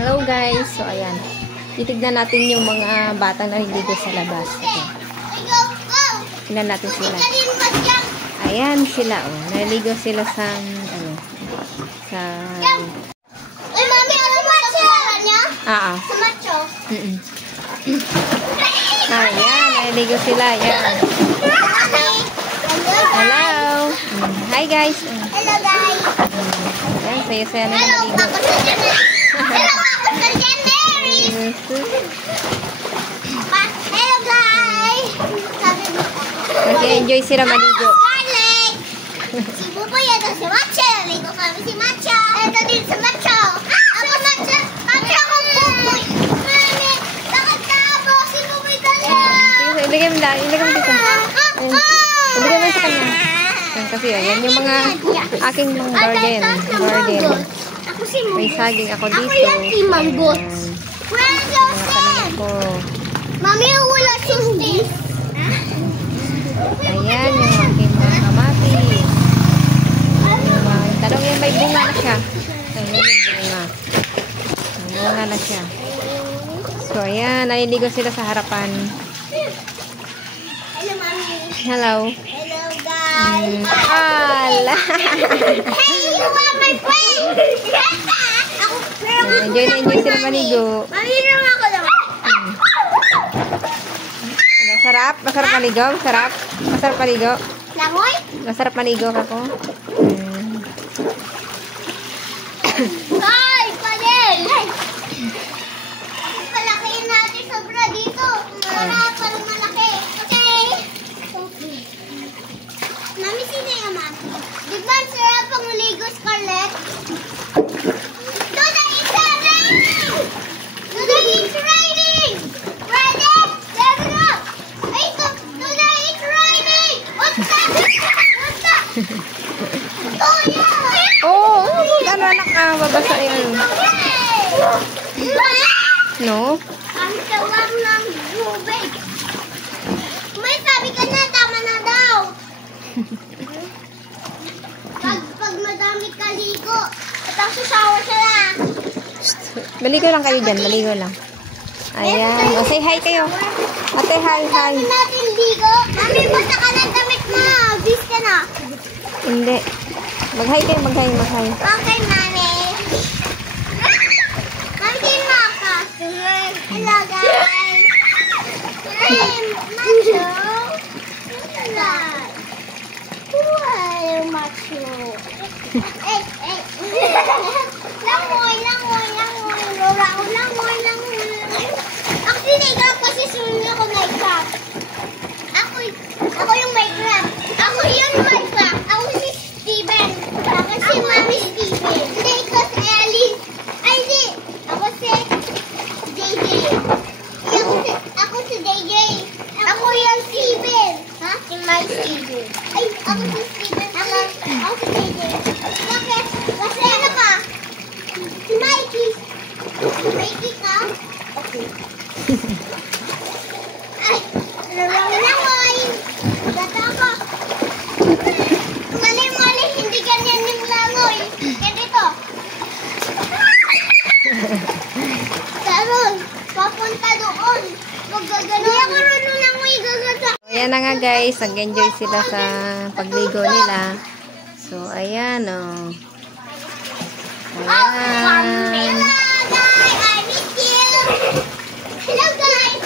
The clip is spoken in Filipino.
Hello guys, so ayan. Titignan natin yung mga batang naliligo sa labas. Okay. Tignan natin sila. Ayan sila, oh. Naliligo sila sa, ano, sa... Uy, mami, ano ba siya niya? Sa macho? Ayan, naliligo sila. Ayan. Hello. Hi guys. Hello guys. Ayan, saya-saya na naliligo. Hello, ako sa January. Hello guys. Nag-enjoy sila maligo. Scarlett. Si Buboy, ito si Macho. Naligo kami si Macho. Ito din si Macho. Ako Macho. Macho ako Buboy. Mami, nakatabo si Buboy dali. Sige, ilagay mo lang. Ilagay mo dito. Ilagay mo sa kanya. Kasi ayan yung mga aking garden. Ako si Manggot. May saging ako dito. Ako yan si Manggot. Wala Joseph. Mami, wala Joseph. Ayan yung aking mga kamatis. Talong yan, may bunga na siya. Ayan yung bunga. May bunga na siya. So ayan, naliligo sila sa harapan. Hello, Mami. Hello. Hello, guys. Ala. Hey, you are my friend. Enjoy na enjoy sila maligo. Mami, rin ako naman. Masarap? Masarap maligo? Masarap? Masarap maligo? Langoy? Masarap maligo ako. Ay, panel! Palakihin natin sobra dito. Parang malaki. Okay? Mami, sino yung mami? Di ba ang sarap ang ligo, Scarlett? Duda, it's raining! Duda, it's raining! Ready? Let's go! Ay, Duda, it's raining! What's that? What's that? Oh, yeah! Oo, gano'n nakababasa yun. No? Ang tawag ng tubig. May sabi ka na, tama na daw. Pag madami kaligo, tapos sasawa siya lang. Maligo lang kayo dyan, maligo lang. Ayan. O, say hi kayo. Ate, hi, hi. Sabi natin ligo. Mami, basta ka na damit mo. Bis ka na. Hindi. Mag-hi kayo, mag-hi, mag-hi. Okay, Mami. Mami, din mo ako. Hello, guys. Hey, Macho. Hello. Hello, Macho. Eh. Langoy. Actually, ikaw kasi sunod ako Minecraft. Ako yung Minecraft. Ako yung Minecraft. Ako si Steven. Ako si Mami Steven. Hindi, ikaw si Alice. Ay, hindi. Ako si JJ. Ako si JJ. Ako yung Steven. Ha? Si my Steven. Ay, ako si Steven. Ako si JJ. Bakit? Kasi ano ka? Si Mikey. Mikey ka? Okay. Ay, langoy. Gata ako. Mali, hindi ganyan yung langoy. Ganito. Taron, papunta doon. Magagano. Hindi ako rin langoy gagata. Ayan na nga guys, nag-enjoy sila sa pagligo nila. So, ayan o. Ayan. Hello guys, I miss you. Hello guys.